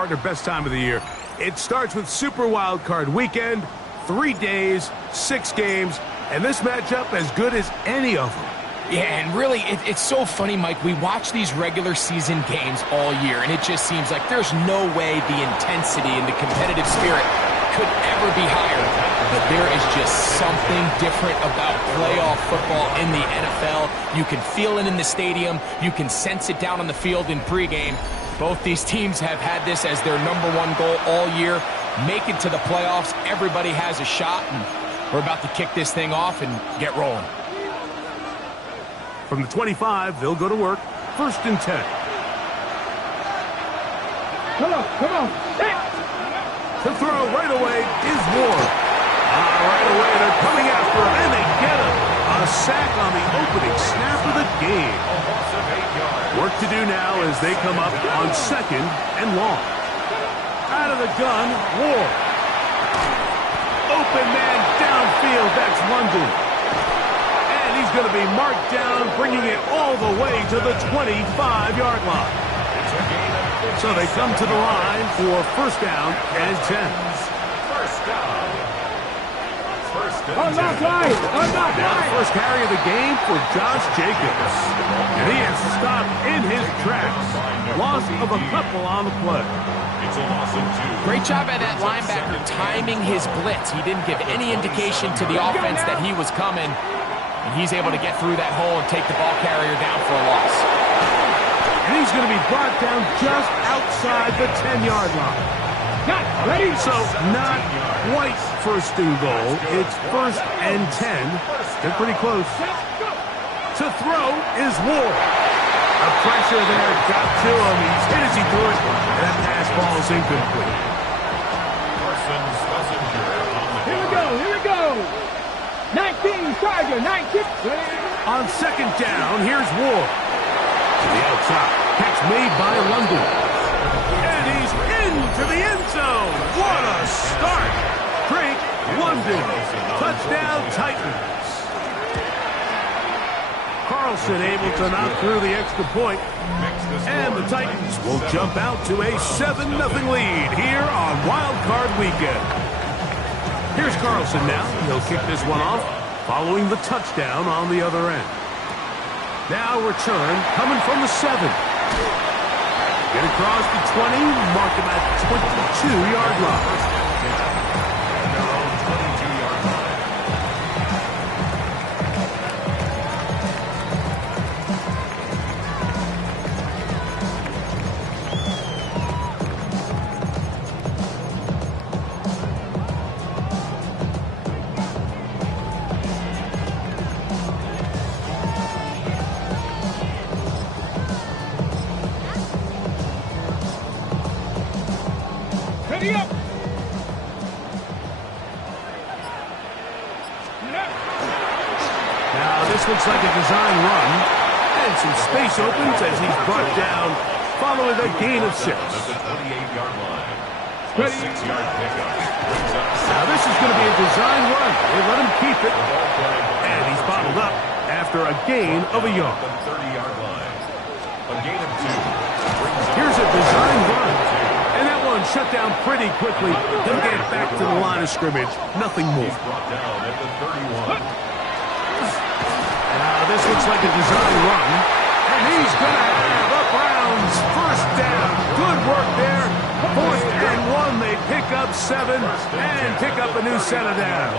Their best time of the year. It starts with Super Wild Card Weekend, 3 days, 6 games, and this matchup as good as any of them. Yeah, and really, it's so funny, Mike. We watch these regular season games all year, and it just seems like there's no way the intensity and the competitive spirit could ever be higher. But there is just something different about playoff football in the NFL. You can feel it in the stadium. You can sense it down on the field in pregame. Both these teams have had this as their #1 goal all year. Make it to the playoffs. Everybody has a shot, and we're about to kick this thing off and get rolling. From the 25, they'll go to work. 1st and 10. Come on. Hey. To throw right away is Ward. Right away, they're coming after him, and they get him. A sack on the opening snap of the game. Work to do now as they come up on 2nd and long. Out of the gun, Ward. Open man downfield, that's London. And he's going to be marked down, bringing it all the way to the 25-yard line. So they come to the line for 1st down and 10. Now the first carry of the game for Josh Jacobs. And he is stopped in his tracks. Loss of a couple on the play. Great job by that linebacker timing his blitz. He didn't give any indication to the offense that he was coming. And he's able to get through that hole and take the ball carrier down for a loss. And he's going to be brought down just outside the 10-yard line. Ready? So not quite 1st and goal. It's 1st and 10. They're pretty close. To throw is Ward. The pressure there got to him. He's hit as he threw it. And that pass ball is incomplete. Here we go. 19, Charger, 19. On 2nd down, here's Ward. To the outside. Catch made by London. And he's into the end zone. What a start. Drake London. Touchdown Titans. Carlson able to knock through the extra point. And the Titans will jump out to a 7-0 lead here on Wild Card Weekend. Here's Carlson now. He'll kick this one off following the touchdown on the other end. Now return coming from the 7. Get across the 20, mark him at 22-yard line. Looks like a design run, and some space opens as he's brought down following a gain of 6. Now this is going to be a design run. They let him keep it, and he's bottled up after a gain of a yard. Here's a design run, and that one shut down pretty quickly. He'll get back to the line of scrimmage, nothing more. This looks like a design run, and he's going to have up rounds. 1st down. Good work there. 4th and 1. They pick up 7 and pick up a new set of downs.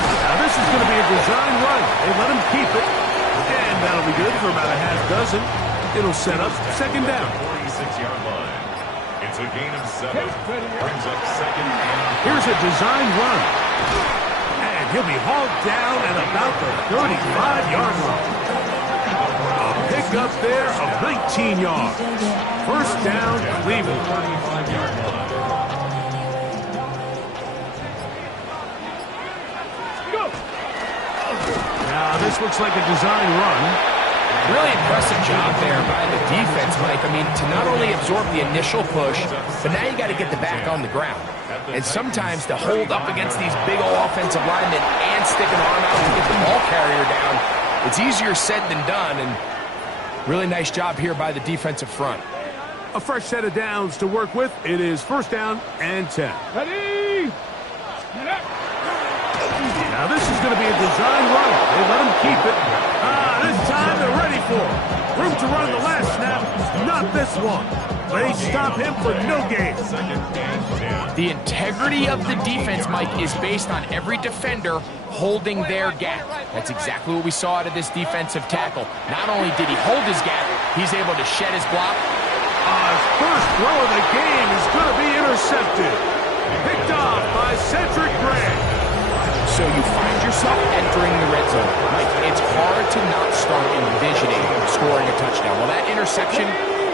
Now this is going to be a design run. They let him keep it, and that'll be good for about a half dozen. It'll set up 2nd down. 46-yard line. It's a gain of 7. Brings up 2nd and... Here's a design run. He'll be hauled down at about the 35-yard line. A pickup there of 19 yards. 1st down, Cleveland. Now this looks like a design run. Really impressive job there by the defense, Mike. I mean, to not only absorb the initial push, but now you got to get the back on the ground. And sometimes to hold up against these big old offensive linemen and stick an arm out to get the ball carrier down, it's easier said than done. And really nice job here by the defensive front. A fresh set of downs to work with. It is first down and 10. Ready? Get up. Now this is going to be a design run. They let him keep it. This time they're ready for it. Room to run the last snap. Not this one. They stop him for no gain. The integrity of the defense, Mike, is based on every defender holding their gap. That's exactly what we saw out of this defensive tackle. Not only did he hold his gap, he's able to shed his block. His first throw of the game is going to be intercepted. Picked off by Cedric Gray. So you find yourself entering the red zone. Mike, it's hard to not start envisioning scoring a touchdown. Well, that interception,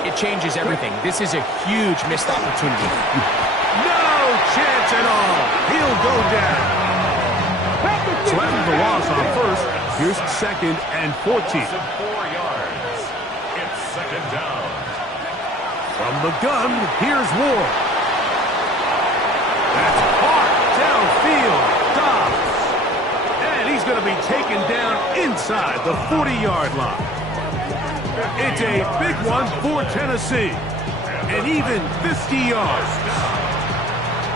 it changes everything. This is a huge missed opportunity. No chance at all. He'll go down. So after the loss on first, here's second and 14. 4 yards. It's second down. From the gun, here's Ward. That's hard downfield. Dobbs. And he's going to be taken down inside the 40-yard line. It's a big one for Tennessee. And even 50 yards.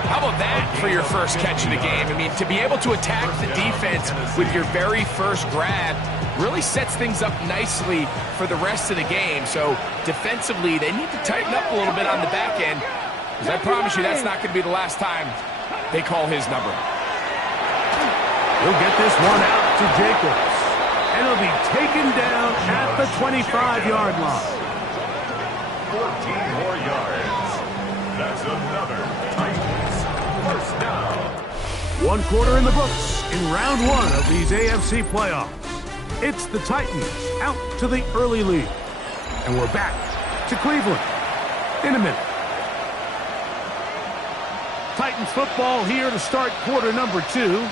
How about that for your first catch of the game? I mean, to be able to attack the defense with your very first grab really sets things up nicely for the rest of the game. So defensively, they need to tighten up a little bit on the back end, because I promise you that's not going to be the last time they call his number. He'll get this one out to Jacobs. And he'll be taken down at the 25-yard line. 14 more yards. That's another Titans first down. 1 quarter in the books in round 1 of these AFC playoffs. It's the Titans out to the early lead. And we're back to Cleveland in a minute. Titans football here to start quarter number 2,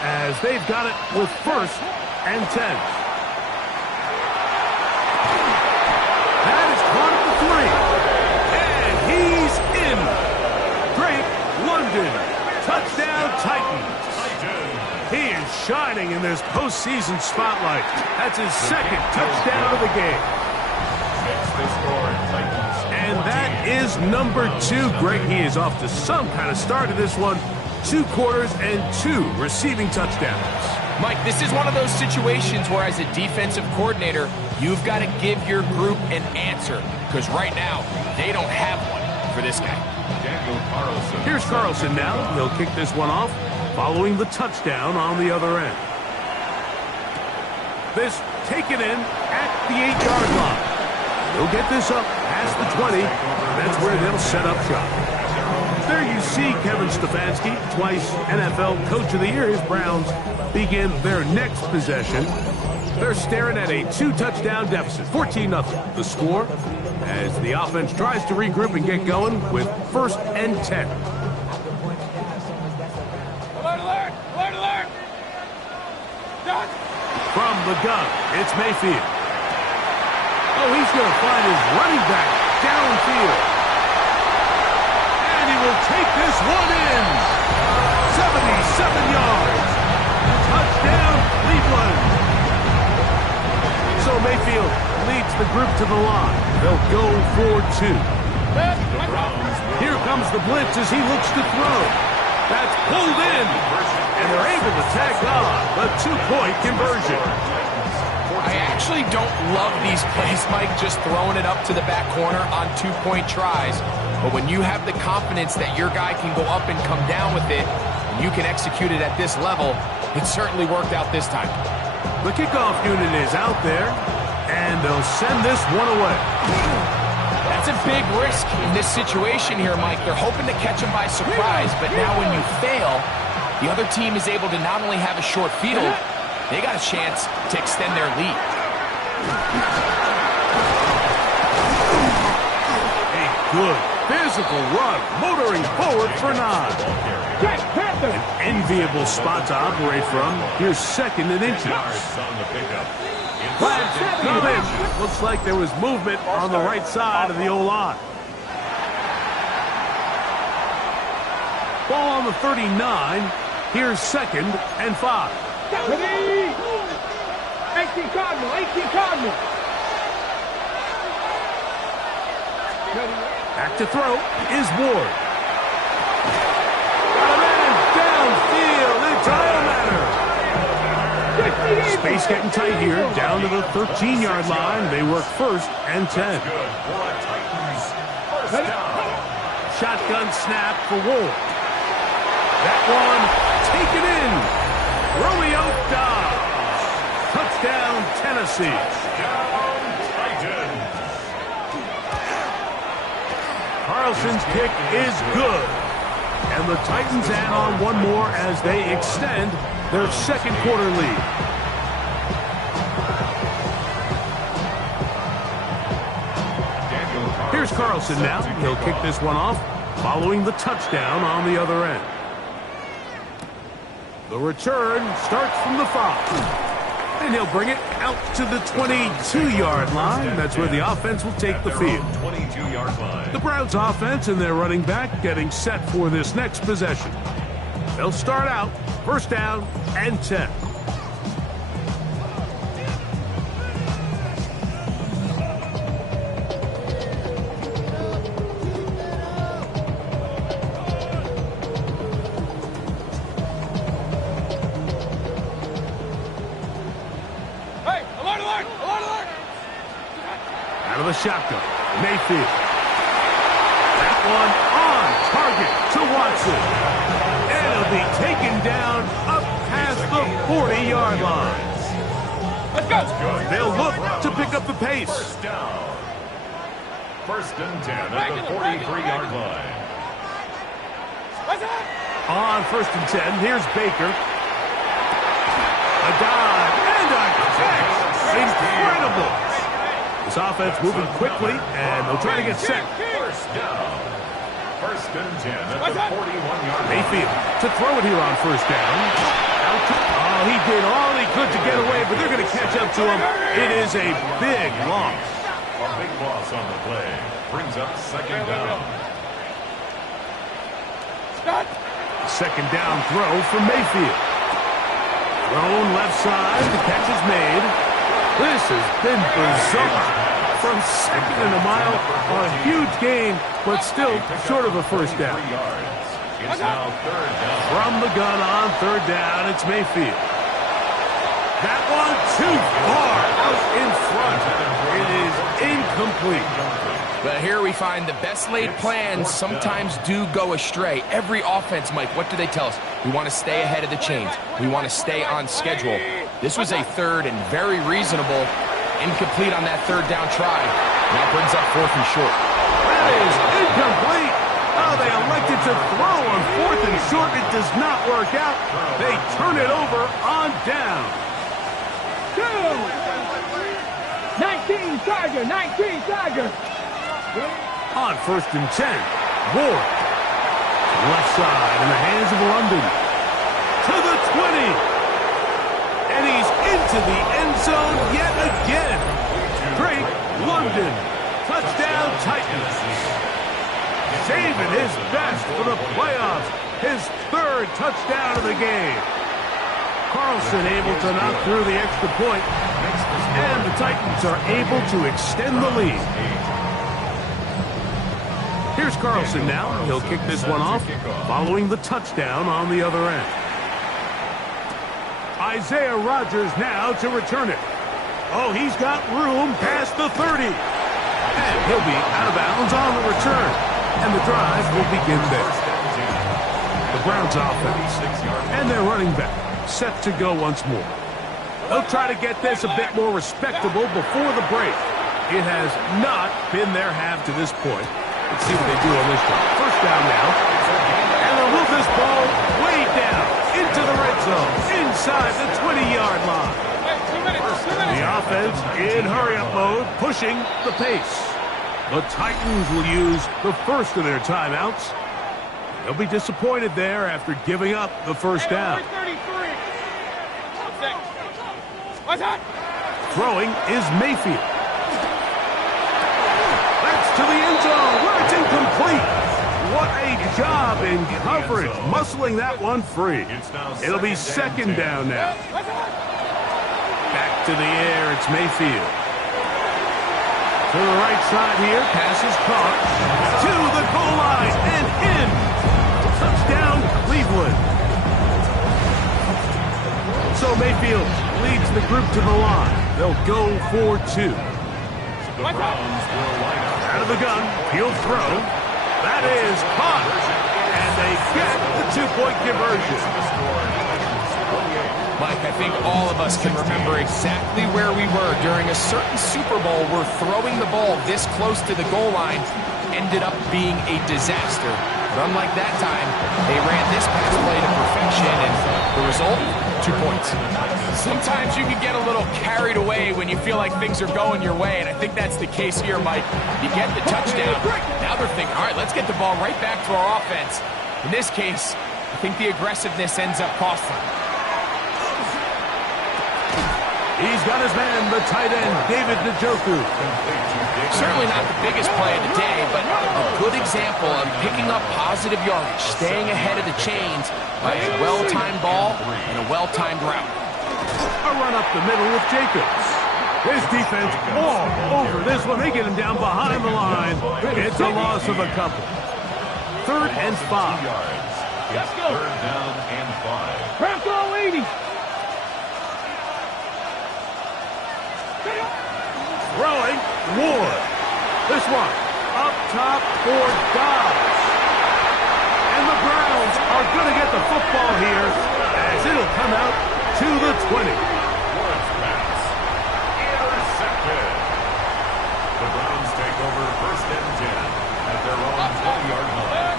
as they've got it with first and 10. That is caught at the 3. And he's in. Drake London. Touchdown Titans. He is shining in this postseason spotlight. That's his second touchdown of the game. And that is number 2. Greg, he is off to some kind of start to this one. 2 quarters and 2 receiving touchdowns. Mike, this is one of those situations where as a defensive coordinator, you've got to give your group an answer, because right now, they don't have one for this guy. Here's Carlson now. He'll kick this one off, following the touchdown on the other end. This taken in at the 8-yard line. He'll get this up past the 20. That's where they'll set up shop. There you see Kevin Stefanski, twice NFL Coach of the Year. His Browns begin their next possession. They're staring at a 2-touchdown deficit, 14-0. The score as the offense tries to regroup and get going with first and 10. Alert, alert! Alert, alert! Done! From the gun, it's Mayfield. Oh, he's going to find his running back downfield. And he will take this one in. 77 yards. Touchdown, Cleveland. So Mayfield leads the group to the line. They'll go for 2. Here comes the blitz as he looks to throw. That's pulled in. And they're able to tack on the 2-point conversion. I actually don't love these plays, Mike, just throwing it up to the back corner on 2-point tries. But when you have the confidence that your guy can go up and come down with it, and you can execute it at this level, it certainly worked out this time. The kickoff unit is out there, and they'll send this one away. That's a big risk in this situation here, Mike. They're hoping to catch him by surprise, but now when you fail, the other team is able to not only have a short field, they got a chance to extend their lead. A good physical run, motoring forward for 9. An enviable spot to operate from. Here's second and inches. Looks like there was movement on the right side of the O-line. Ball on the 39. Here's second and 5. Ready? 18 Cardinal, 18 Cardinal. Back to throw is Ward. Got a man downfield. It's all matter. Space getting tight here. Down to the 13-yard line. They work 1st and 10. Shotgun snap for Ward. That one taken in. Romeo Doubs. Touchdown, Tennessee. Carlson's kick is good. And the Titans add on one more as they extend their 2nd quarter lead. Here's Carlson now. He'll kick this one off following the touchdown on the other end. The return starts from the 5. And he'll bring it out to the 22-yard line. That's where the offense will take the field. 22-yard line. The Browns offense and their running back getting set for this next possession. They'll start out 1st down and 10. Out of the shotgun, Mayfield. That one on target to Watson. And it'll be taken down up past the 40-yard line. Let's go. They'll look to pick up the pace. 1st down. 1st and 10 at the 43-yard line. On 1st and 10, here's Baker. A dive and a catch. Incredible. This offense moving quickly, and they'll try to get set. 1st down. 1st and 10 at the 41-yard line. Mayfield to throw it here on 1st down. Oh, he did all he could to get away, but they're going to catch up to him. It is a big loss. A big loss on the play. Brings up 2nd down. 2nd down throw for Mayfield. Thrown left side, the catch is made. This has been bizarre. From 2nd and a mile, a huge gain, but still short of a 1st down. It's now 3rd down. From the gun on 3rd down, it's Mayfield. That one too far out in front. It is incomplete. But here we find the best laid plans sometimes do go astray. Every offense, Mike, what do they tell us? We want to stay ahead of the chains. We want to stay on schedule. This was a 3rd and very reasonable. Incomplete on that 3rd down try. Now brings up 4th and short. That is incomplete. Oh, they elected to throw on 4th and short. It does not work out. They turn it over on down. 19 Tiger, 19 Tiger. On 1st and 10, Ward. Left side in the hands of London. To the 20. And he's into the end zone yet again. Drake London. Touchdown Titans. Saving his best for the playoffs. His 3rd touchdown of the game. Carlson able to knock through the extra point. And the Titans are able to extend the lead. Here's Carlson now. He'll kick this one off following the touchdown on the other end. Isaiah Rodgers now to return it. Oh, he's got room past the 30. And he'll be out of bounds on the return. And the drive will begin there. The Browns offense and their running back set to go once more. They'll try to get this a bit more respectable before the break. It has not been their half to this point. Let's see what they do on this one. 1st down now. And they'll move this ball way down into the red zone, inside the 20-yard line. The offense in hurry-up mode, pushing the pace. The Titans will use the first of their timeouts. They'll be disappointed there after giving up the 1st down. Throwing is Mayfield. That's to the end zone where it's incomplete. What a job in coverage, muscling that one free. It'll be 2nd down now. Back to the air, it's Mayfield. To the right side here. Pass is caught. To the goal line and in. Touchdown, Cleveland. So Mayfield leads the group to the line. They'll go for two. The Browns will line up. Out of the gun, he'll throw. That is caught. And they get the two-point conversion. Mike, I think all of us can remember exactly where we were during a certain Super Bowl where throwing the ball this close to the goal line ended up being a disaster. But unlike that time, they ran this pass play to perfection, and the result, 2 points. Sometimes you can get a little carried away when you feel like things are going your way, and I think that's the case here, Mike. You get the touchdown. Now they're thinking, all right, let's get the ball right back to our offense. In this case, I think the aggressiveness ends up costing them. He's got his man, the tight end, David Njoku. Certainly not the biggest play of the day, but a good example of picking up positive yardage, staying ahead of the chains by a well-timed ball and a well-timed route. A run up the middle with Jacobs. His defense all over this one. They get him down behind the line. It's a loss of a couple. 3rd and 5. Let's go. 3rd down and 5. Craft all 80. Throwing, Ward. This one, up top for Dobbs. And the Browns are going to get the football here as it'll come out to the 20. Ward's pass. Intercepted. The Browns take over 1st and 10 at their own 20-yard line.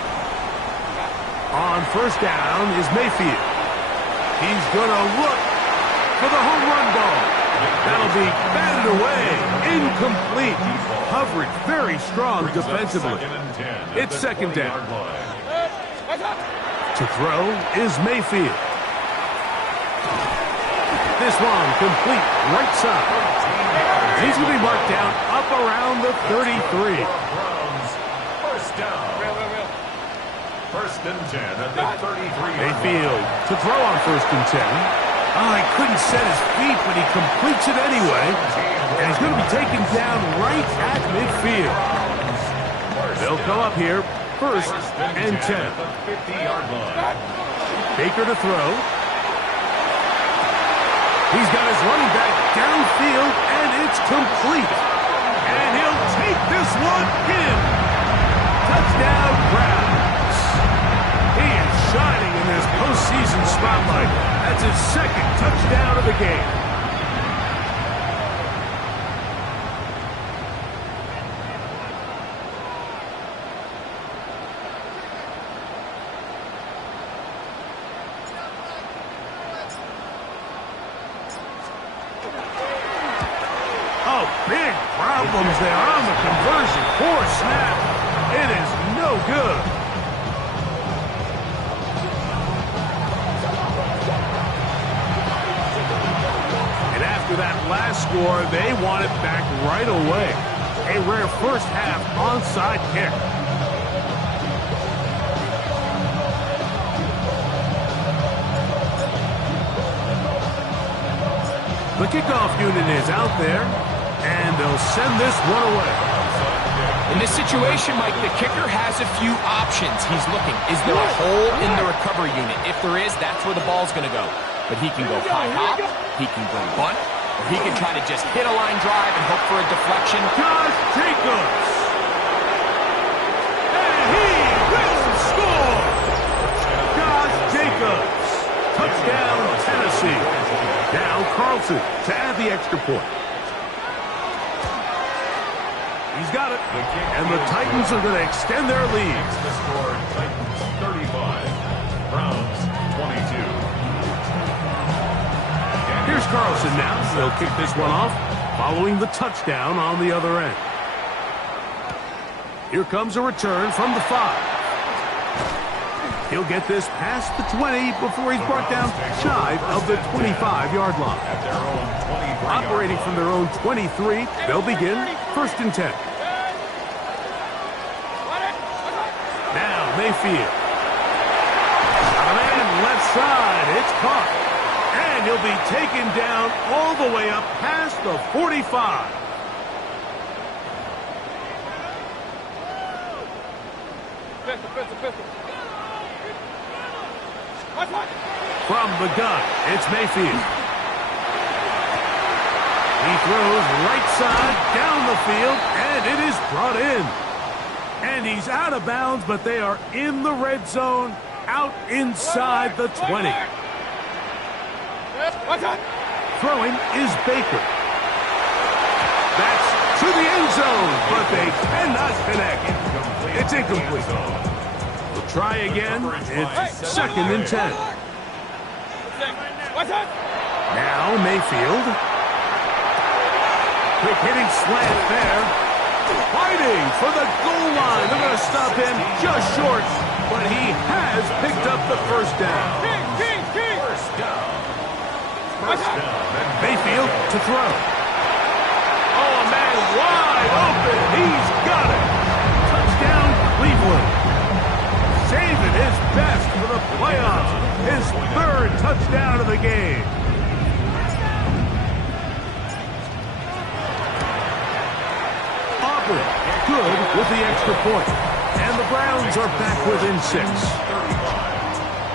On 1st down is Mayfield. He's going to look for the home run ball. That'll be batted away. Incomplete. Coverage very strong defensively. It's 2nd down. To throw is Mayfield. This one complete right side. He's going to be marked down up around the 33. Browns, 1st down. 1st and 10 at the 33. Mayfield to throw on 1st and 10. Oh, he couldn't set his feet, but he completes it anyway. And he's going to be taken down right at midfield. They'll come up here, 1st and 10. 50-yard line. Baker to throw. He's got his running back downfield, and it's complete. And he'll take this one in. Touchdown, Browns. He is shining in this postseason spotlight. That's his 2nd touchdown of the game. Oh, big problems there on the conversion. Poor snap. It is no good. After that last score, they want it back right away. A rare 1st half onside kick. The kickoff unit is out there, and they'll send this one away. In this situation, Mike, the kicker has a few options. He's looking. Is there a hole in the recovery unit? If there is, that's where the ball's going to go. But he can go high hop, he can go bunt, or he can try to just hit a line drive and hope for a deflection. Josh Jacobs. And he will score. Josh Jacobs. Touchdown, Tennessee. Now Carlson to add the extra point. He's got it. And the Titans are going to extend their lead. The score, Titans 35, Browns 22. Here's Carlson now. They'll kick this one off following the touchdown on the other end. Here comes a return from the 5. He'll get this past the 20 before he's brought down shy of the 25-yard line. At their own 23. Operating from their own 23, they'll begin 1st and 10. Now Mayfield. A man left side. It's caught. And he'll be taken down all the way up past the 45. From the gun, it's Mayfield. He throws right side down the field, and it is brought in. And he's out of bounds, but they are in the red zone, out inside the 20. Throwing is Baker. That's to the end zone, but they cannot connect. It's incomplete. We'll try again. It's 2nd and 10. Now Mayfield. Quick hitting slant there. Fighting for the goal line. They're going to stop him just short, but he has picked up the first down. Mayfield to throw. Oh, a man wide open. He's got it. Touchdown, Cleveland. Saving his best for the playoffs. His 3rd touchdown of the game. Aubrey, good with the extra point. And the Browns are back within 6.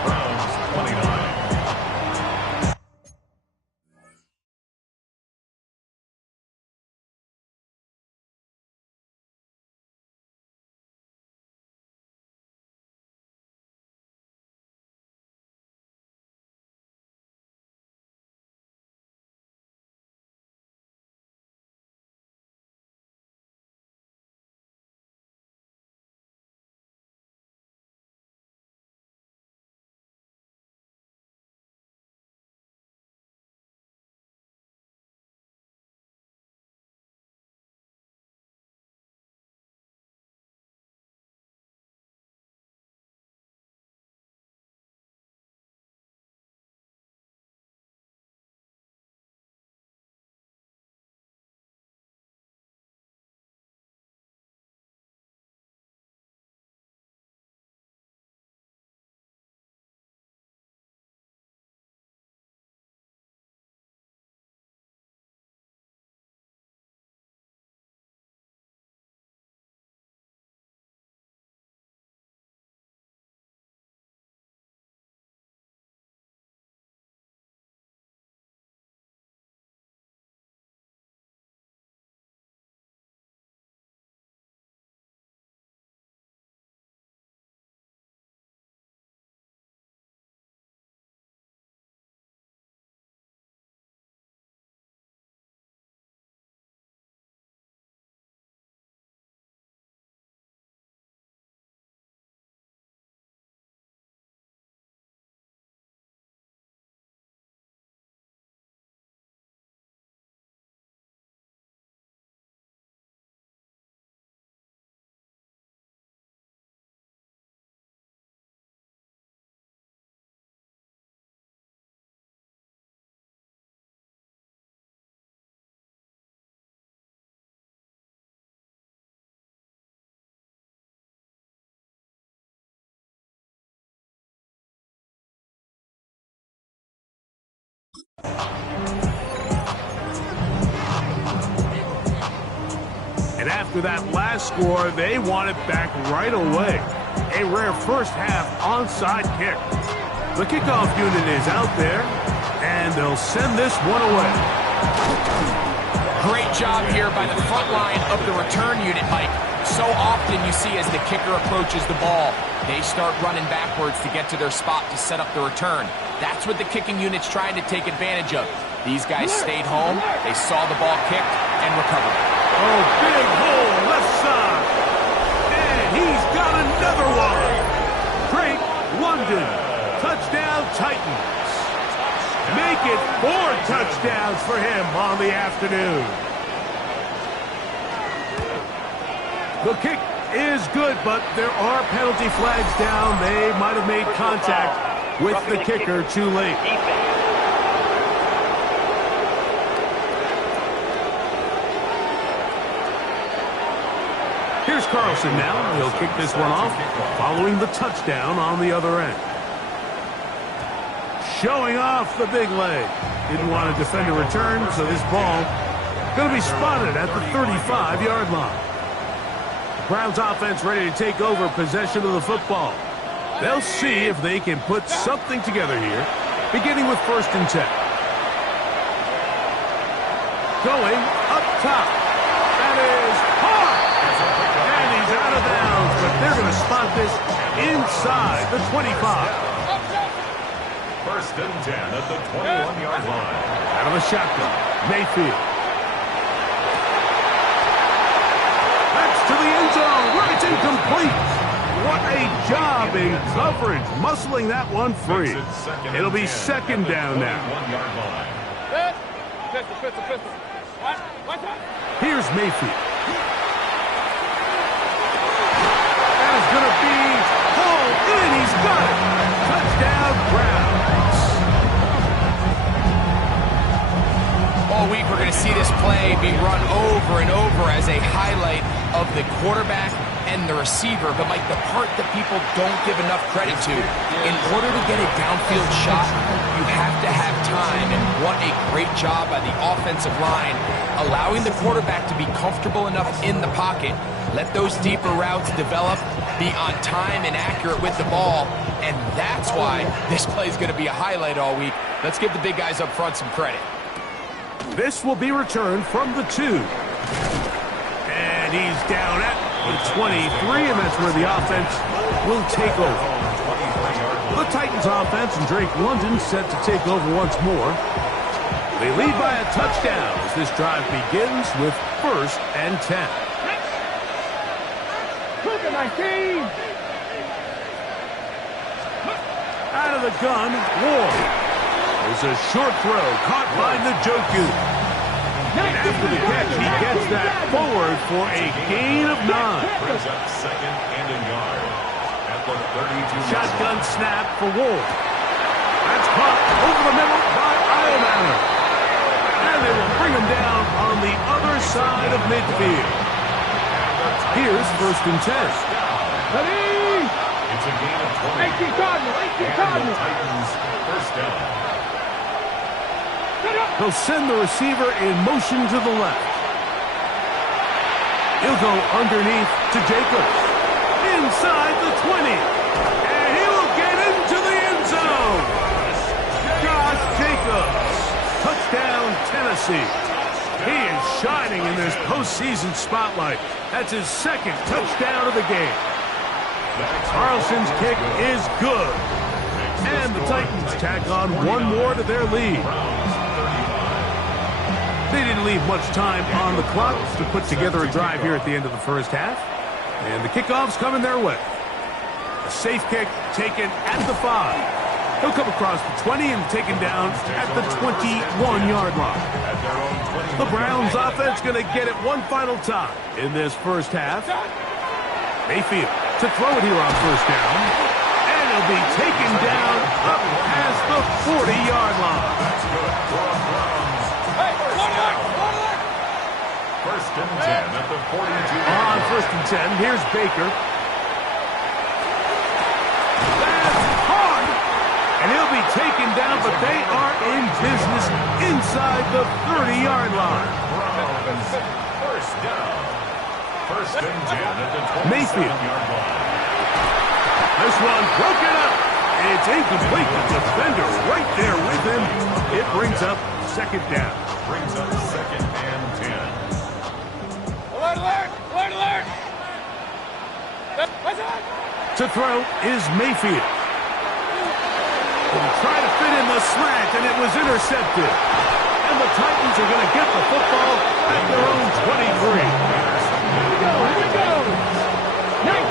Browns 29. And after that last score, they want it back right away. A rare first half onside kick. The kickoff unit is out there, and they'll send this one away. Great job here by the front line of the return unit, Mike. So often you see as the kicker approaches the ball, they start running backwards to get to their spot to set up the return. That's what the kicking unit's trying to take advantage of. These guys stayed home, they saw the ball kicked, and recovered. Oh, big hole, left side. And he's got another one. Drake London, touchdown Titans. Make it 4 touchdowns for him on the afternoon. The kick is good, but there are penalty flags down. They might have made contact with the kicker too late. Here's Carlson now. He'll kick this one off following the touchdown on the other end. Showing off the big leg. Didn't want to defend a return, so this ball going to be spotted at the 35-yard line. Browns offense ready to take over possession of the football. They'll see if they can put something together here, beginning with 1st and 10. Going up top. That is hard. And he's out of bounds, but they're going to spot this inside the 25. 1st and 10 at the 21-yard line. Out of the shotgun, Mayfield. That's to the end zone where it's incomplete. What a job in coverage, muscling that one free. It'll be 2nd down now. Here's Mayfield. That is going to be hauled in. He's got it. Touchdown, Browns. All week we're going to see this play be run over and over as a highlight of the quarterback and the receiver. But, Mike, the part that people don't give enough credit to, in order to get a downfield shot, you have to have time. And what a great job by the offensive line, allowing the quarterback to be comfortable enough in the pocket, let those deeper routes develop, be on time and accurate with the ball. And that's why this play is going to be a highlight all week. Let's give the big guys up front some credit. This will be returned from the 2. And he's down at the 23, and that's where the offense will take over. The Titans offense and Drake London set to take over once more. They lead by a touchdown as this drive begins with 1st and 10. Look at 19. Out of the gun, Ward. There's a short throw caught by Njoku. And after the catch, he gets that forward for a gain of 9. Brings up 2nd and a yard at the 32. Shotgun snap for Ward. That's caught over the middle by Iomanner. And they will bring him down on the other side of midfield. Here's 1st and 10. Ready? It's a gain of 20. 18 Cardinal. 18 Cardinal. Titans 1st down. He'll send the receiver in motion to the left. He'll go underneath to Jacobs. Inside the 20. And he will get into the end zone. Josh Jacobs. Touchdown, Tennessee. He is shining in this postseason spotlight. That's his 2nd touchdown of the game. Carlson's kick is good. And the Titans tack on one more to their lead. They didn't leave much time on the clock to put together a drive here at the end of the 1st half. And the kickoff's coming their way. A safe kick taken at the 5. He'll come across the 20 and taken down at the 21-yard line. The Browns offense going to get it one final time in this 1st half. Mayfield to throw it here on 1st down. And he'll be taken down up past the 40-yard line. That's good for the Browns. 1st and 10 at the 42. On 1st and 10, here's Baker. That's hard. And he'll be taken down, but they are in business inside the 30-yard line. Browns 1st down. 1st and 10 at the 27-yard line. This one broken up. It's incomplete. The defender right there with him. It brings up 2nd down. Brings up 2nd and 10. Alert, alert, alert, alert. To throw is Mayfield. He'll try to fit in the slant, and it was intercepted. And the Titans are going to get the football at their own 23. Here we go. 19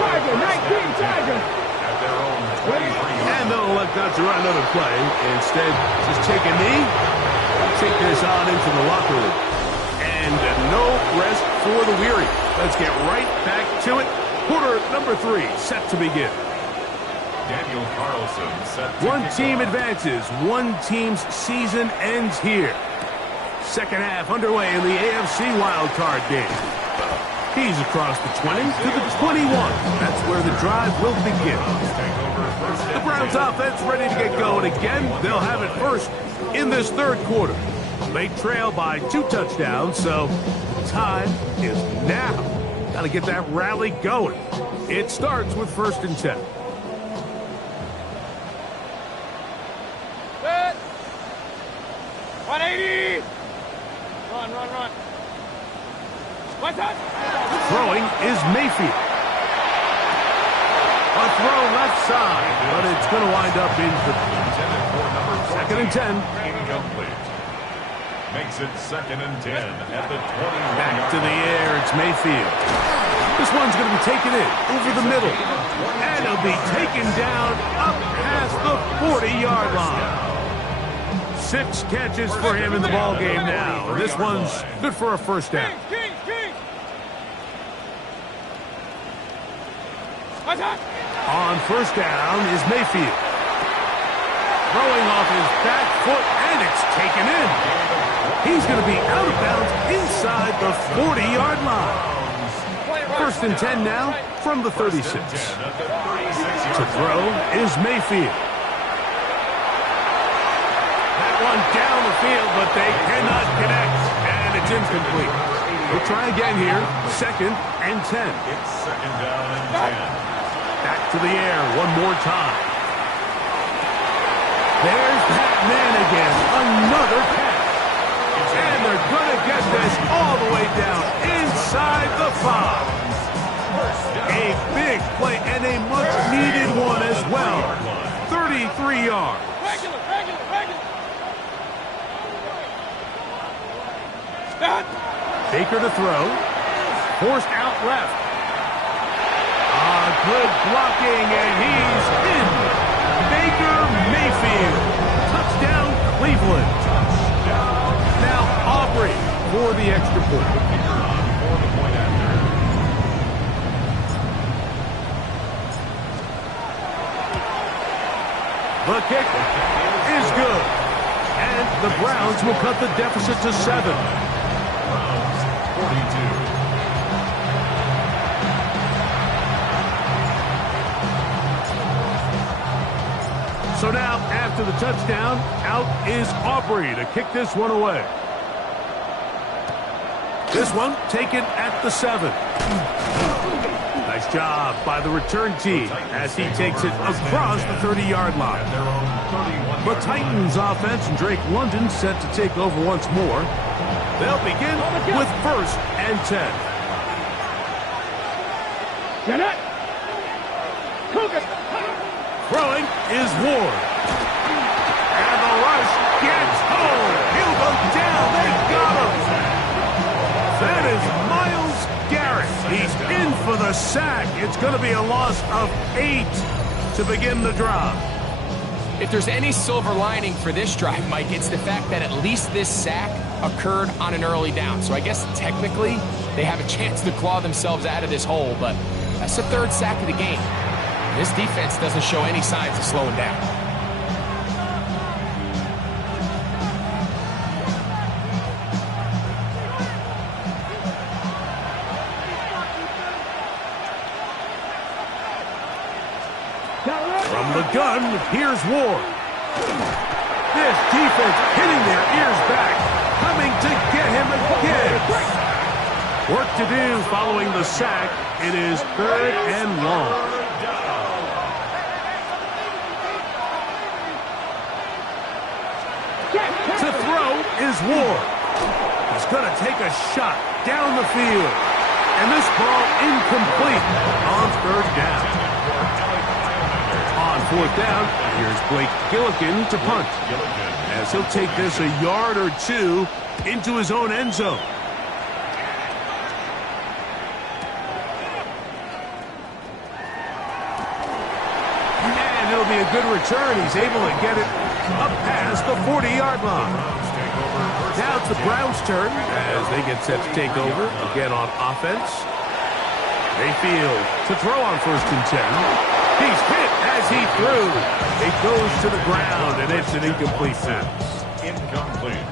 Tiger, 19 Tiger. At their own 23. And they'll elect not to run another play. Instead, just take a knee, take this on into the locker room. And no rest for the weary. Let's get right back to it. Quarter number 3 set to begin. Daniel Carlson set to One kick team off. advances. One team's season ends here. 2nd half underway in the AFC wildcard game. He's across the 20 to the 21. That's where the drive will begin. The Browns offense ready to get going again. They'll have it first in this 3rd quarter. They trail by 2 touchdowns, so time is now. Got to get that rally going. It starts with 1st and 10. Set. 180. Run. One touch. Throwing is Mayfield. A throw left side, but it's going to wind up incomplete. 2nd and 10. Incomplete. Makes it 2nd and 10 at the 21. Back to the air, it's Mayfield. This one's going to be taken in over the middle. And it'll be taken down up past the 40-yard line. 6 catches for him in the ballgame now. This one's good for a 1st down. King. One touch. On 1st down is Mayfield. Throwing off his back foot, and it's taken in. He's going to be out of bounds inside the 40-yard line. 1st and 10 now from the 36. To throw is Mayfield. That one down the field, but they cannot connect, and it's incomplete. We'll try again here. 2nd and 10. It's 2nd down and 10. Back to the air one more time. There's that man again. Another catch. And they're going to get this all the way down inside the 5. A big play and a much-needed one as well. 33 yards. Regular. Stop. Baker to throw. Forced out left. Good blocking, and he's in. Baker Mayfield. Touchdown, Cleveland. Now Aubrey for the extra point. The kick is good. And the Browns will cut the deficit to 7. 42. So now, after the touchdown, out is Aubrey to kick this one away. This one taken at the 7. Nice job by the return team as he takes it across the 30-yard line. The Titans offense and Drake London set to take over once more. They'll begin with 1st and 10. Get it. Cook it. Throwing is Ward. And the rush gets home. He'll go down. They got him. That is Myles Garrett. He's in for the sack. It's going to be a loss of 8 to begin the drive. If there's any silver lining for this drive, Mike, it's the fact that at least this sack occurred on an early down. So I guess technically they have a chance to claw themselves out of this hole, but that's the 3rd sack of the game. This defense doesn't show any signs of slowing down. From the gun, here's Ward. This defense hitting their ears back, coming to get him again. Work to do following the sack. It is 3rd and long. To throw is Ward. He's going to take a shot down the field. And this ball incomplete on 3rd down. On 4th down, here's Blake Gillikin to punt. As he'll take this a yard or 2 into his own end zone. And it'll be a good return. He's able to get it up past the 40-yard line. Now it's the Browns' turn as they get set to take over again on offense. Mayfield to throw on 1st and 10. He's hit as he threw. It goes to the ground, and it's an incomplete pass. Incomplete.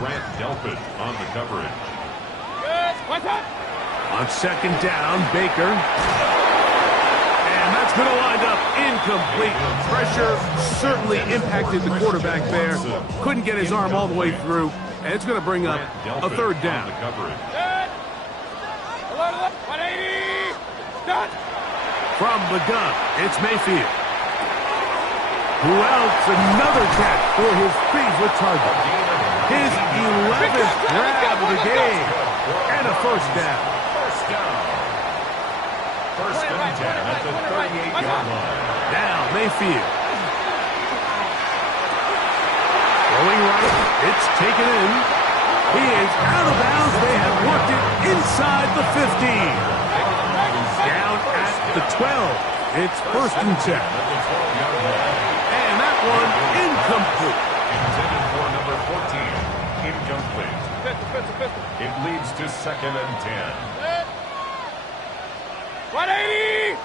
Grant Delpit on the coverage. Good. One touch. On 2nd down, Baker. And that's going to wind up incomplete. Pressure certainly impacted the quarterback there. Couldn't get his arm all the way through. And it's going to bring up a 3rd down. Good. Alert. From the gun, it's Mayfield. Who else? Another catch for his favorite target. His 11th grab of the game. And a first down. First and 10 at the 38-yard line. Now Mayfield. Going right, it's taken in. He is out of bounds. They have worked it inside the 15. Down at the 12. It's first and 10. And that one incomplete. Intended for number 14. Incomplete. It leads to second and 10. 180!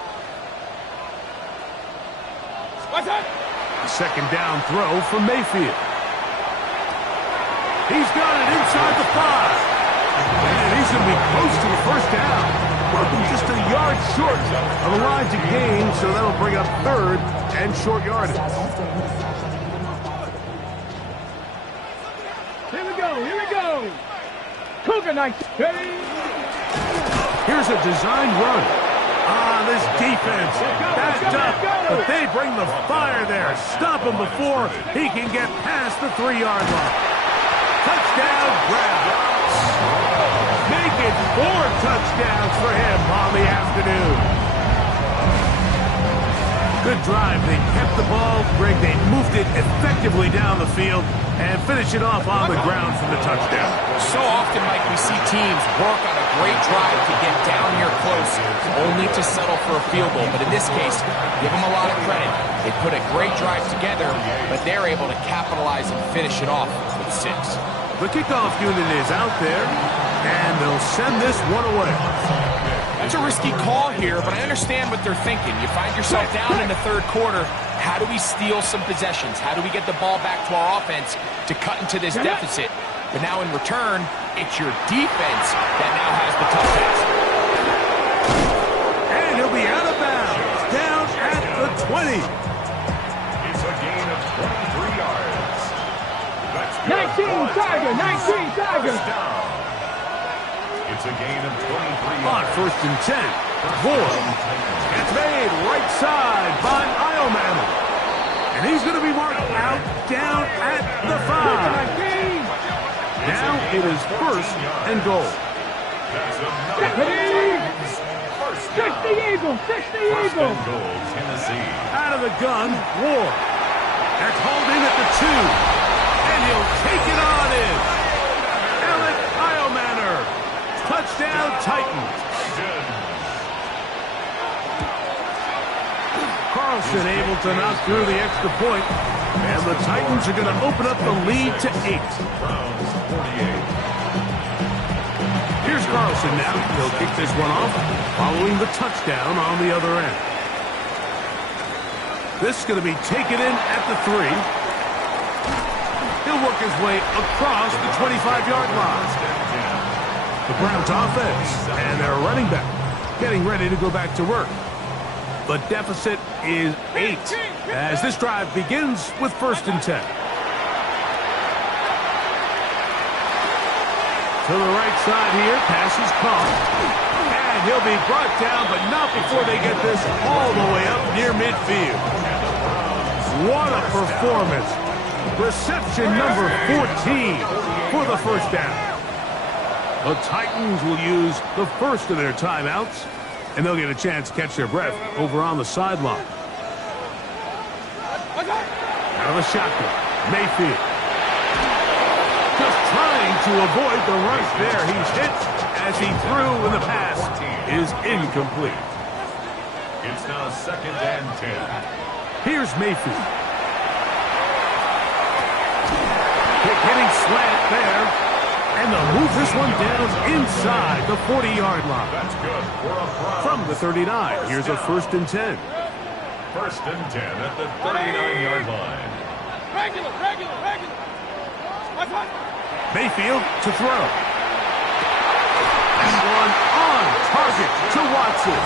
What's up? A second down throw from Mayfield. He's got it inside the 5. And he's going to be close to the first down. Just a yard short of the line to gain, so that'll bring up third and short yardage. Here we go. Cougar night. Here's a design run. This defense backed up, but they bring the fire there. Stop him before he can get past the 3-yard line. Touchdown, Browns. Make it 4 touchdowns for him on the afternoon. Good drive. They kept the ball. Greg, they moved it effectively down the field and finish it off on the ground for the touchdown. So often, Mike, we see teams work on a great drive to get down here close, only to settle for a field goal. But in this case, give them a lot of credit. They put a great drive together, but they're able to capitalize and finish it off with 6. The kickoff unit is out there, and they'll send this one away. That's a risky call here, but I understand what they're thinking. You find yourself down in the third quarter. How do we steal some possessions? How do we get the ball back to our offense to cut into this deficit? But now in return, it's your defense that now has the tough task. And he'll be out of bounds, down at the 20. It's a gain of 23 yards. That's 19 Tiger. It's a gain of 23 On yards. first and 10, Boyle. It's made right side by Iomanner. And he's going to be marked out down at the 5. Now it is first and goal. That's another first down. 60 Eagle. First and goal, Tennessee. Out of the gun, Ward. They're called in at the 2. And he'll take it on in. Alec Iomanner. Touchdown, Titans. Carlson able to knock through the extra point. And the Titans are going to open up the lead to 8. Browns 48. Here's Carlson now. He'll kick this one off, following the touchdown on the other end. This is going to be taken in at the 3. He'll work his way across the 25-yard line. The Browns offense and their running back getting ready to go back to work. The deficit is 8 as this drive begins with first and 10. To the right side here, pass is caught. And he'll be brought down, but not before they get this all the way up near midfield. What a performance. Reception number 14 for the first down. The Titans will use the first of their timeouts, and they'll get a chance to catch their breath over on the sideline. Out of the shotgun, Mayfield. Just trying to avoid the rush there. He's hit as he threw, and the pass is incomplete. It's now second and 10. Here's Mayfield. Hitting slant there. And they'll move this one down inside the 40-yard line. That's good for a Browns. From the 39, here's a first and 10. First and 10 at the 39-yard line. Regular. What's? Mayfield to throw. And one on target to Watson.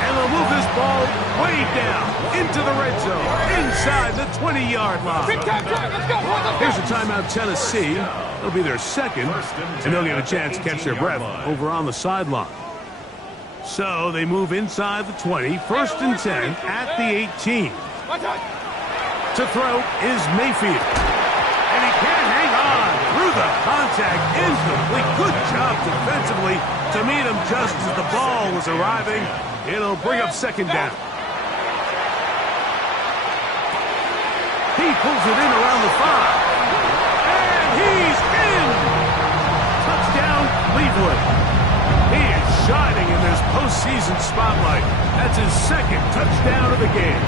And they'll move this ball way down into the red zone, inside the 20-yard line. Big time drive. Let's go. Here's a timeout, Tennessee. It'll be their second, and they'll get a chance to catch their breath over on the sideline. So they move inside the 20, first and 10 at the 18. To throw is Mayfield. And he can't hang on. Through the contact, incomplete. Good job defensively to meet him just as the ball was arriving. It'll bring up second down. He pulls it in around the 5. And he's in! Touchdown, Cleveland. He is shining in this postseason spotlight. That's his second touchdown of the game.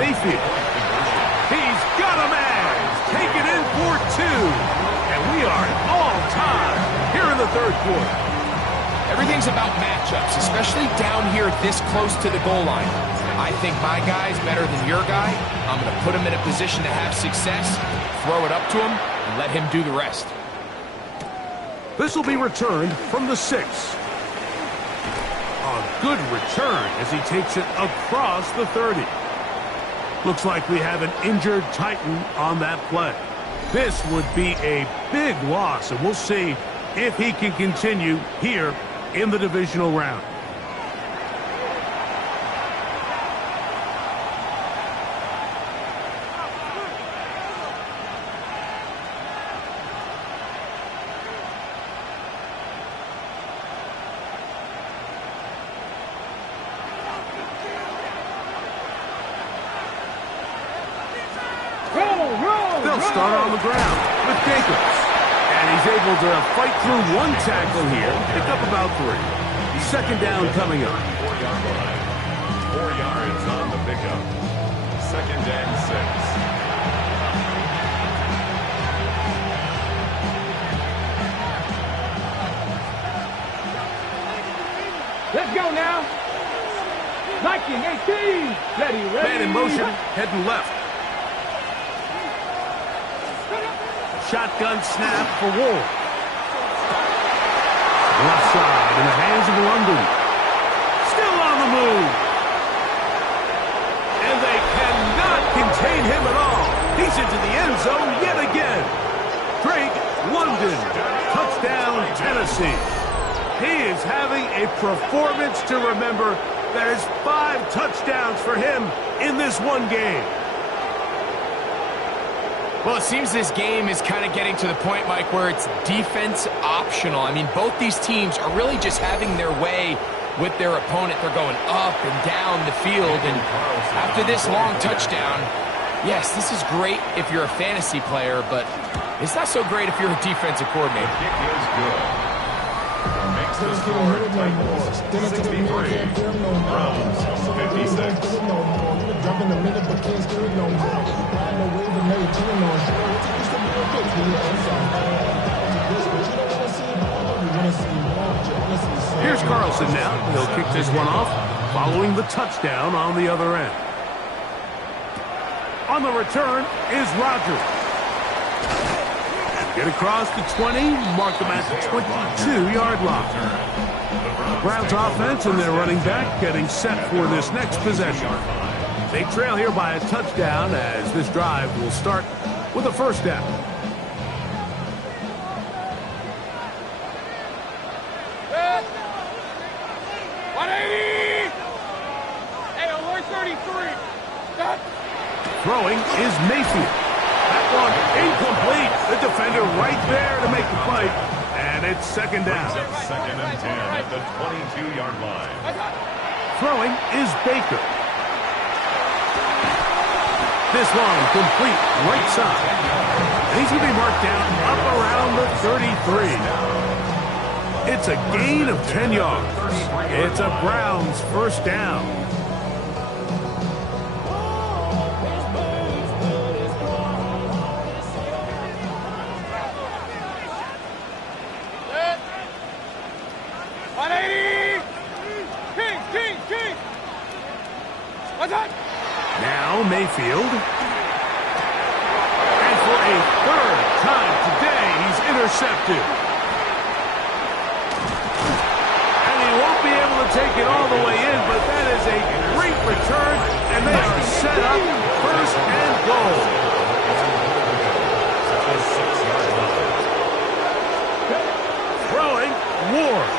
Mayfield. He's got a man. Take it in for 2. And we are at all time here in the third quarter. Everything's about matchups, especially down here this close to the goal line. I think my guy's better than your guy. I'm going to put him in a position to have success, throw it up to him, and let him do the rest. This will be returned from the 6. A good return as he takes it across the 30. Looks like we have an injured Titan on that play. This would be a big loss, and we'll see if he can continue here in the divisional round. They'll start on the ground with Jacobs. And he's able to fight through one tackle here, pick up about 3. Second down coming up. 4 yards on the pickup. Second and 6. Let's go now. Viking 18. Ready. Man in motion, heading left. Shotgun snap for Wolf. Left side in the hands of London. Still on the move. And they cannot contain him at all. He's into the end zone yet again. Drake London. Touchdown, Tennessee. He is having a performance to remember. There's 5 touchdowns for him in this one game. Well, it seems this game is kind of getting to the point, Mike, where it's defense optional. I mean, both these teams are really just having their way with their opponent. They're going up and down the field, and after this long touchdown, yes, this is great if you're a fantasy player, but it's not so great if you're a defensive coordinator. The kick is good. Makes the score Titans 63, Browns 56. Here's Carlson now. He'll kick this one off, following the touchdown on the other end. On the return is Rodgers. Get across the 20, mark them at the 22-yard line. The Browns offense and their running back getting set for this next possession. They trail here by a touchdown as this drive will start with a first down. Throwing is Mayfield. That one incomplete. The defender right there to make the play. And it's second down. Second and 10 at the 22-yard line. Throwing is Baker. This one complete right side. And he's going to be marked down up around the 33. It's a gain of 10 yards. It's a Browns first down. Now Mayfield. And for a third time today, he's intercepted. And he won't be able to take it all the way in, but that is a great return, and they are set up first and goal. Throwing Ward.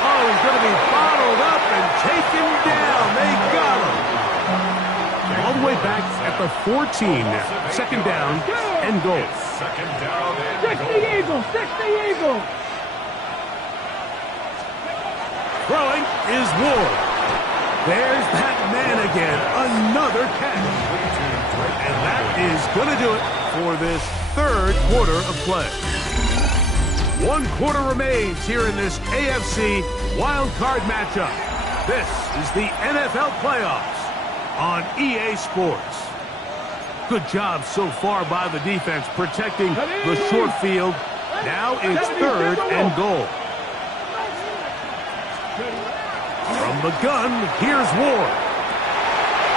Oh, he's going to be bottled up and taken down. They got him. All the way back at the 14 now. Second down and goal. Second down and 60 goal. Eagles, 60 Eagles. Throwing is Ward. There's that man again. Another catch. And that is going to do it for this third quarter of play. 1 quarter remains here in this AFC wild card matchup. This is the NFL playoffs on EA Sports. Good job so far by the defense protecting the short field. Now it's third and goal. From the gun, here's Ward.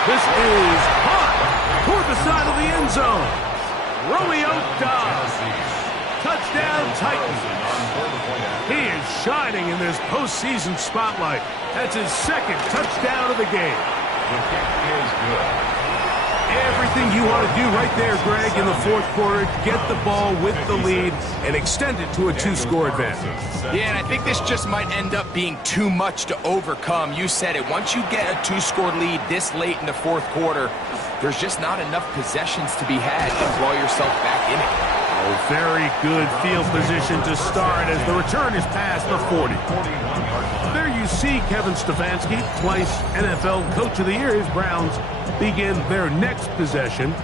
This is hot toward the side of the end zone. Romeo Doubs. Touchdown Titans. He is shining in this postseason spotlight. That's his second touchdown of the game. The kick is good. Everything you want to do right there, Greg, in the fourth quarter. Get the ball with the lead and extend it to a 2-score advantage. Yeah, and I think this just might end up being too much to overcome. You said it. Once you get a 2-score lead this late in the fourth quarter, there's just not enough possessions to be had to throw yourself back in it. Oh, very good field position to start as the return is past the 40. There you see Kevin Stefanski, twice NFL Coach of the Year. His Browns begin their next possession.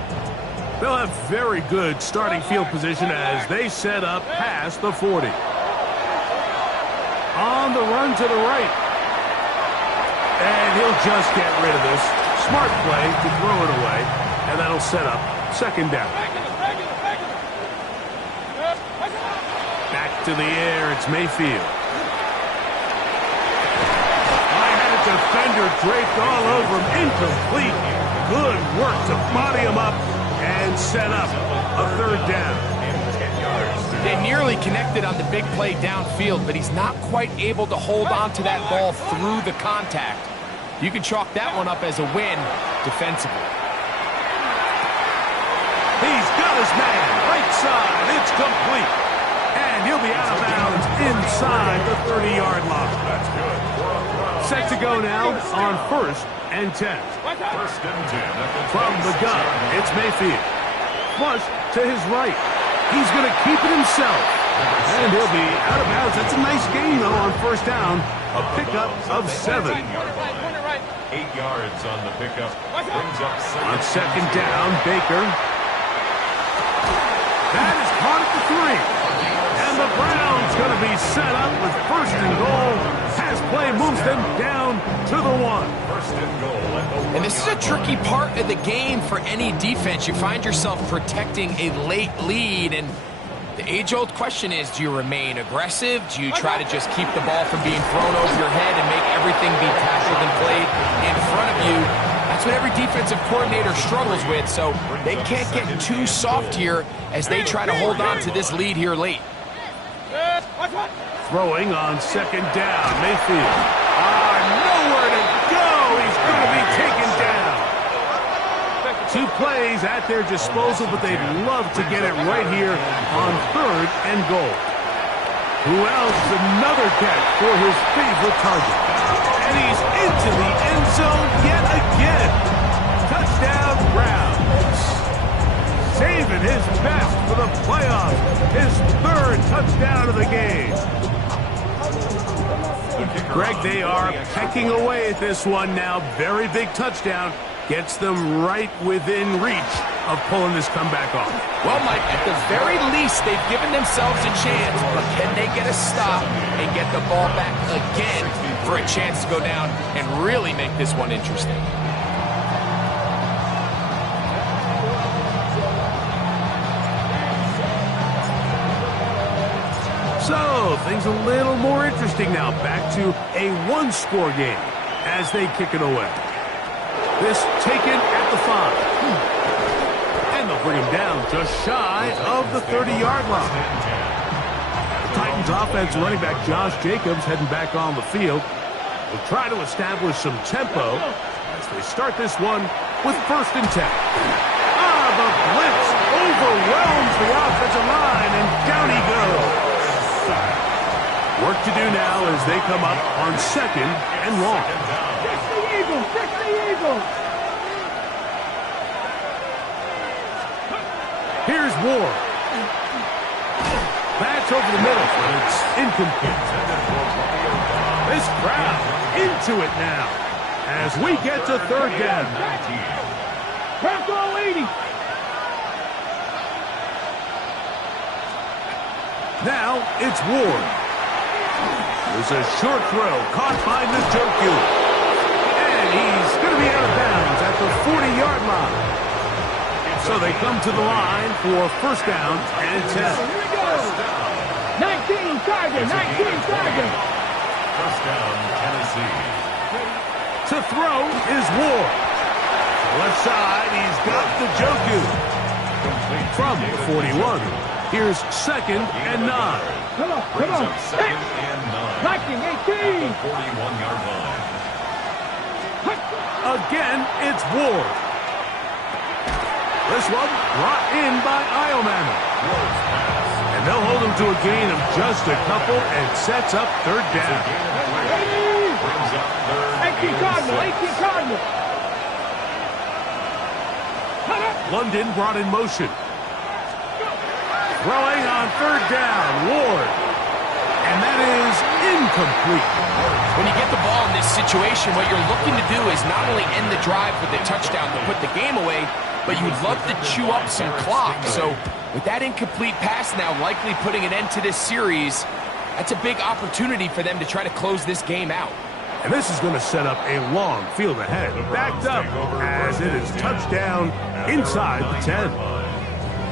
They'll have very good starting field position as they set up past the 40. On the run to the right. And he'll just get rid of this. Smart play to throw it away. And that'll set up second down. Back to the air, it's Mayfield. I had a defender draped all over him. Incomplete. Good work to body him up and set up a third down. They nearly connected on the big play downfield, but he's not quite able to hold on to that ball through the contact. You can chalk that one up as a win defensively. He's got his man. Right side. It's complete. And he'll be out of bounds inside the 30-yard line. That's good. Set to go now on 1st and 10. First and 10. From the gun, it's Mayfield. Flush to his right. He's going to keep it himself. And he'll be out of bounds. That's a nice gain, though, on first down. A pickup of 7. 8 yards on the pickup. Brings up On second down, Baker. That is caught at the 3. And the Browns going to be set up with first and goal. Pass play moves them down to the 1. First and goal. And this is a tricky part of the game for any defense. You find yourself protecting a late lead, and the age-old question is, do you remain aggressive? Do you try to just keep the ball from being thrown over your head and make everything be tackled and played in front of you? That's what every defensive coordinator struggles with, so they can't get too soft here as they try to hold on to this lead here late. Throwing on second down, Mayfield. Nowhere to go. He's going to be taken down. 2 plays at their disposal, but they'd love to get it right here on 3rd and goal. Who else? Another catch for his favorite target. And he's into the end zone yet again. Touchdown, Browns. Saving his best for the playoffs. His 3rd touchdown of the game. Greg, they are pecking away at this one now. Very big touchdown. Gets them right within reach of pulling this comeback off. Well, Mike, at the very least, they've given themselves a chance, but can they get a stop and get the ball back again for a chance to go down and really make this one interesting? So, things a little more interesting now. Back to a 1-score game as they kick it away. This taken at the 5. And they'll bring him down just shy of the 30-yard line. The Titans offense running back Josh Jacobs heading back on the field. Will try to establish some tempo as they start this one with 1st and 10. The blitz overwhelms the offensive line, and down he goes. as they come up on 2nd and long. Fix the Eagles! Fix the Eagles! Here's Ward. That's over the middle, but it's incomplete. This crowd into it now as we get to 3rd down. Bronco 80! Now it's Ward. There's a short throw caught by Njoku. And he's going to be out of bounds at the 40-yard line. So they come to the line for 1st down and 10. Here we go! 19 Tiger! 19 Tiger! 1st down, Tennessee. To throw is Ward. Left side, he's got Njoku. From the 41. Here's 2nd and 9. Come on, come on! 2nd and 9. 19, 18! 41-yard line. Again, it's Ward. This one brought in by Iomana. And they'll hold him to a gain of just a couple and sets up 3rd down. 18 Cardinal! 18 Cardinal! London brought in motion. Throwing on 3rd down, Ward. And that is incomplete. When you get the ball in this situation, what you're looking to do is not only end the drive with a touchdown to put the game away, but you'd love to chew up some clock. So with that incomplete pass now likely putting an end to this series, that's a big opportunity for them to try to close this game out. And this is going to set up a long field ahead. Backed up as it is touchdown inside the 10.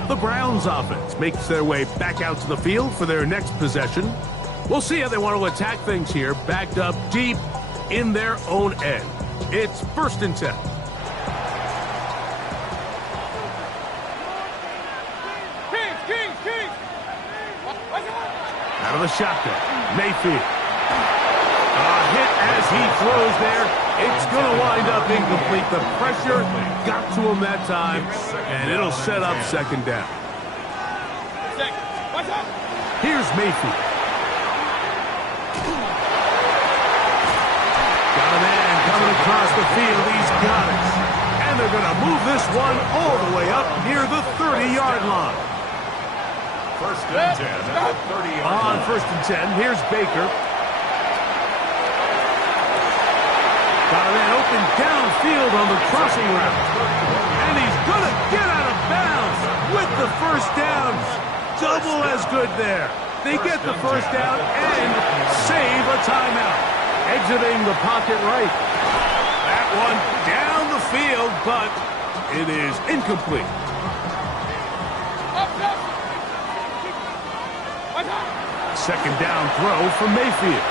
The Browns offense makes their way back out to the field for their next possession. We'll see how they want to attack things here, backed up deep in their own end. It's 1st and 10. Out of the shotgun, Mayfield. A hit as he throws there. It's going to wind up incomplete. The pressure got to him that time, and it'll set up 2nd down. Here's Mayfield. Got a man coming across the field. He's got it. And they're going to move this one all the way up near the 30-yard line. 1st and 10 at the 30-yard line. On 1st and 10, here's Baker. Got a man open downfield on the crossing route. And he's going to get out of bounds with the 1st down. Double as good there. They get the 1st down and save a timeout. Exiting the pocket right. That one down the field, but it is incomplete. 2nd down throw for Mayfield.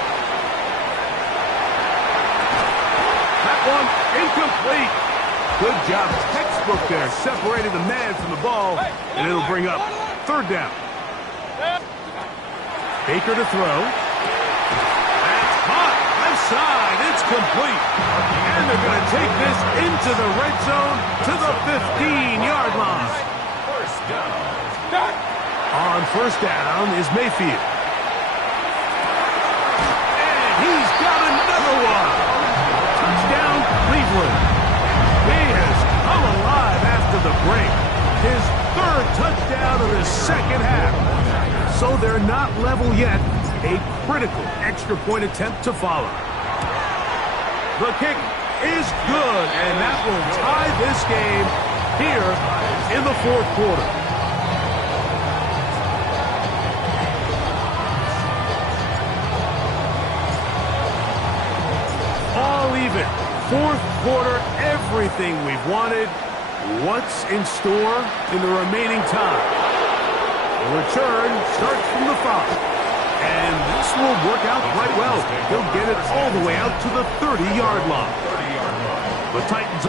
That one incomplete. Good job. Textbook there. Separated the man from the ball, and it'll bring up 3rd down. Baker to throw. That's hot. Left side. It's complete. And they're going to take this into the red zone to the 15-yard line. 1st down. On 1st down is Mayfield. And he's got another one. Touchdown, Cleveland. He has come alive after the break. His 3rd touchdown of the 2nd half. So they're not level yet. A critical extra point attempt to follow. The kick is good, and that will tie this game here in the 4th quarter. All even. 4th quarter, everything we've wanted. What's in store in the remaining time? The return starts from the 5. And this will work out quite well. He'll get it all the way out to the 30-yard line. The Titans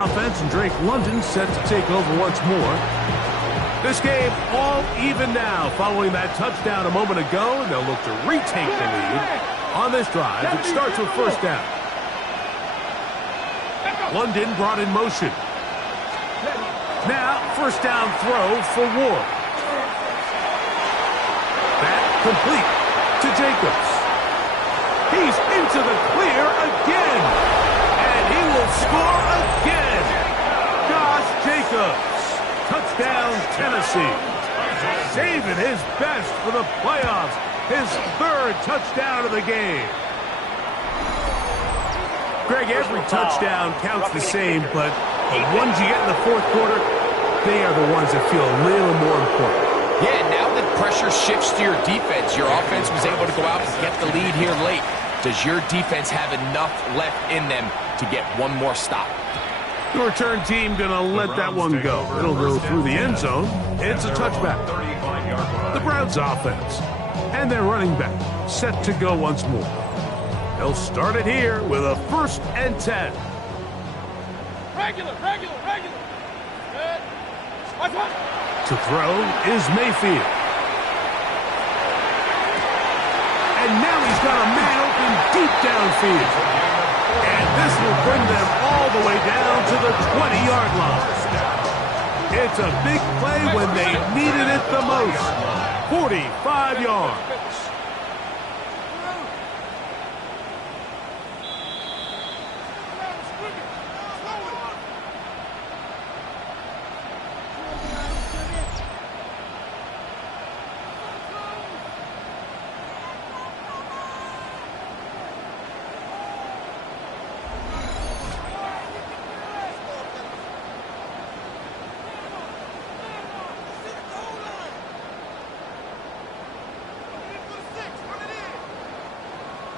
Offense, and Drake London set to take over once more. This game all even now following that touchdown a moment ago, and they'll look to retake the lead on this drive. It starts with first down. London brought in motion. Now, first down throw for Ward. That complete to Jacobs. He's into the clear again. And he will score again. Josh Jacobs. Touchdown, Tennessee. Saving his best for the playoffs. His third touchdown of the game. Greg, every touchdown counts the same, but the ones you get in the fourth quarter, they are the ones that feel a little more important. Yeah, now that pressure shifts to your defense, your offense was able to go out and get the lead here late. Does your defense have enough left in them to get one more stop? The return team going to let that one go. It'll go through the end zone. It's a touchback. The Browns offense and their running back set to go once more. They'll start it here with a 1st and 10. Regular. Good. One. To throw is Mayfield. And now he's got a man open deep downfield. And this will bring them all the way down to the 20-yard line. It's a big play when they needed it the most. 45 yards.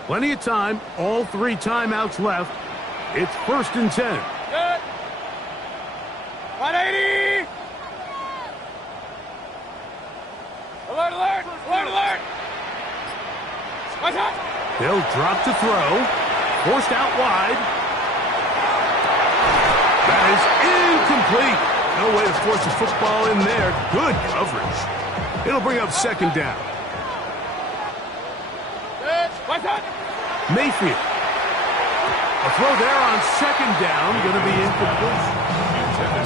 Plenty of time, all 3 timeouts left. It's 1st and 10. Good. 180. Alert. They'll drop to throw. Forced out wide. That is incomplete. No way to force the football in there. Good coverage. It'll bring up 2nd down. Mayfield. A throw there on 2nd down. Going to be incomplete.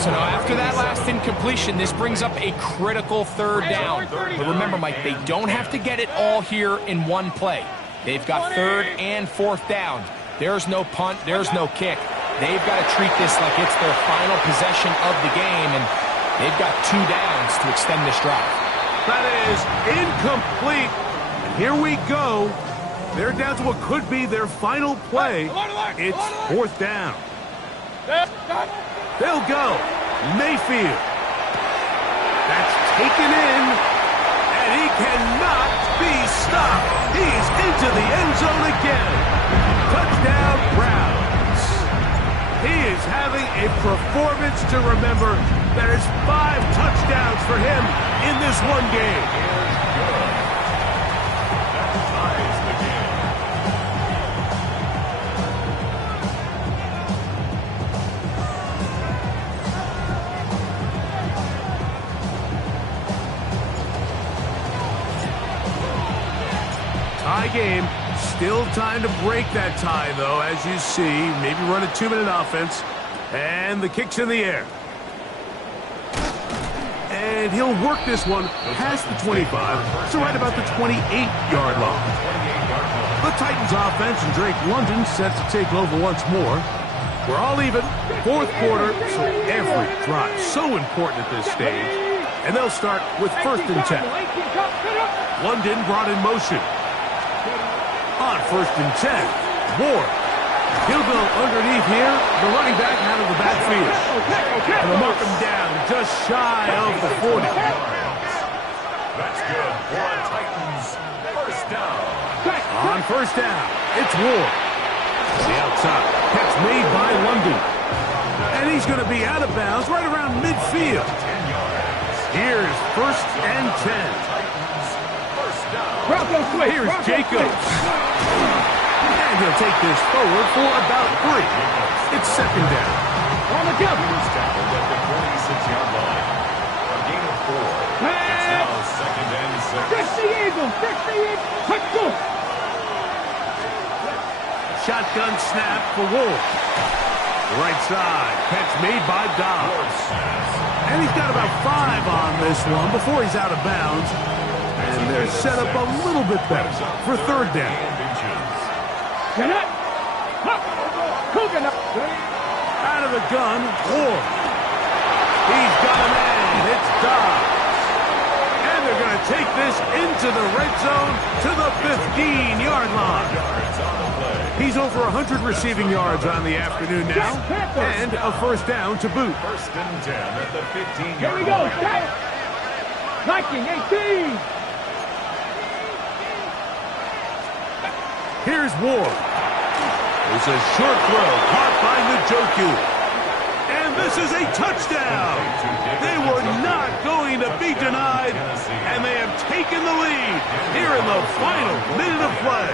So now after that last incompletion, this brings up a critical 3rd down. But remember, Mike, they don't have to get it all here in one play. They've got 3rd and 4th down. There's no punt. There's no kick. They've got to treat this like it's their final possession of the game, and they've got 2 downs to extend this drive. That is incomplete. And here we go. They're down to what could be their final play. It's 4th down. They'll go. Mayfield. That's taken in. And he cannot be stopped. He's into the end zone again. Touchdown, Browns. He is having a performance to remember. There's 5 touchdowns for him in this one game. Tie game. Still time to break that tie, though, as you see. Maybe run a 2-minute offense. And the kick's in the air. And he'll work this one past the 25, so right about the 28-yard line. The Titans offense and Drake London set to take over once more. We're all even. 4th quarter, so every drive so important at this stage. And they'll start with 1st and 10. London brought in motion. On 1st and 10, Ward. He'll go underneath here. The running back out of the backfield. And they'll mark him down just shy of the 40. That's good for Titans. 1st down. On 1st down, it's Ward. The outside. Catch made by London. And he's going to be out of bounds right around midfield. Here's 1st and 10. Here's Jacobs. And he'll take this forward for about 3. It's 2nd down. On the jump. He was tackled at the 46-yard line. A gain of 4. It's now 2nd and 6. Fix the Eagles. Fix the Eagles. Let's go. Shotgun snap for Wolf. Right side. Catch made by Dobbs. And he's got about 5 on this one before he's out of bounds. And they're set up a little bit better for 3rd down. Get up. Cougar Knight. Out of the gun, Wolf. He's got a man. It's Dobbs. And they're going to take this into the red zone to the 15-yard line. He's over 100 receiving yards on the afternoon now, and a 1st down to boot. 1st and 10 at the 15-yard line. Here we go. Set. Viking 18. Here's Ward. It's a short throw caught by Njoku. And this is a touchdown. They were not going to be denied, and they have taken the lead here in the final minute of play.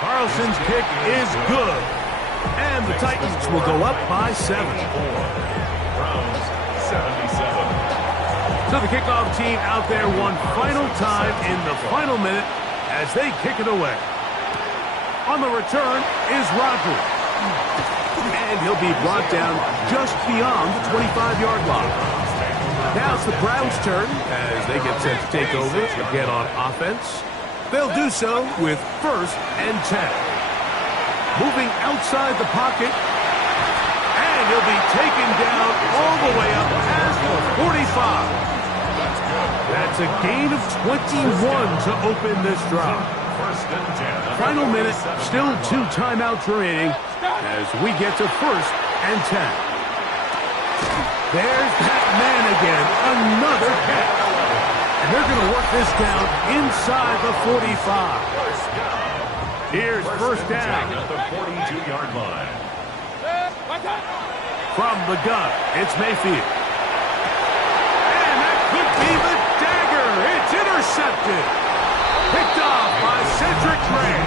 Carlson's kick is good. And the Titans will go up by 7. Browns 77. So the kickoff team out there one final time in the final minute as they kick it away. On the return is Rodgers. And he'll be brought down just beyond the 25-yard line. Now it's the Browns' turn as they get set to take over again on offense. They'll do so with 1st and 10. Moving outside the pocket. And he'll be taken down all the way up past the 45. That's a gain of 21 to open this drive. 1st and 10. Final minute, still 2 timeouts remaining as we get to 1st and 10. There's that man again, another catch. And they're going to work this down inside the 45. Here's 1st down. At the 42-yard line. From the gun, it's Mayfield. And that could be the dagger. It's intercepted. Picked off by Cedric Gray.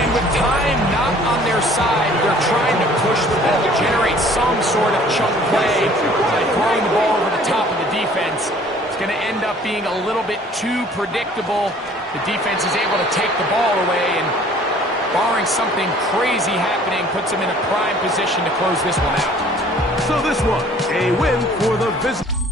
And with time not on their side, they're trying to push the ball, generate some sort of chunk play by throwing the ball over the top of the defense. It's going to end up being a little bit too predictable. The defense is able to take the ball away, and barring something crazy happening, puts them in a prime position to close this one out. So this one, a win for the visitors.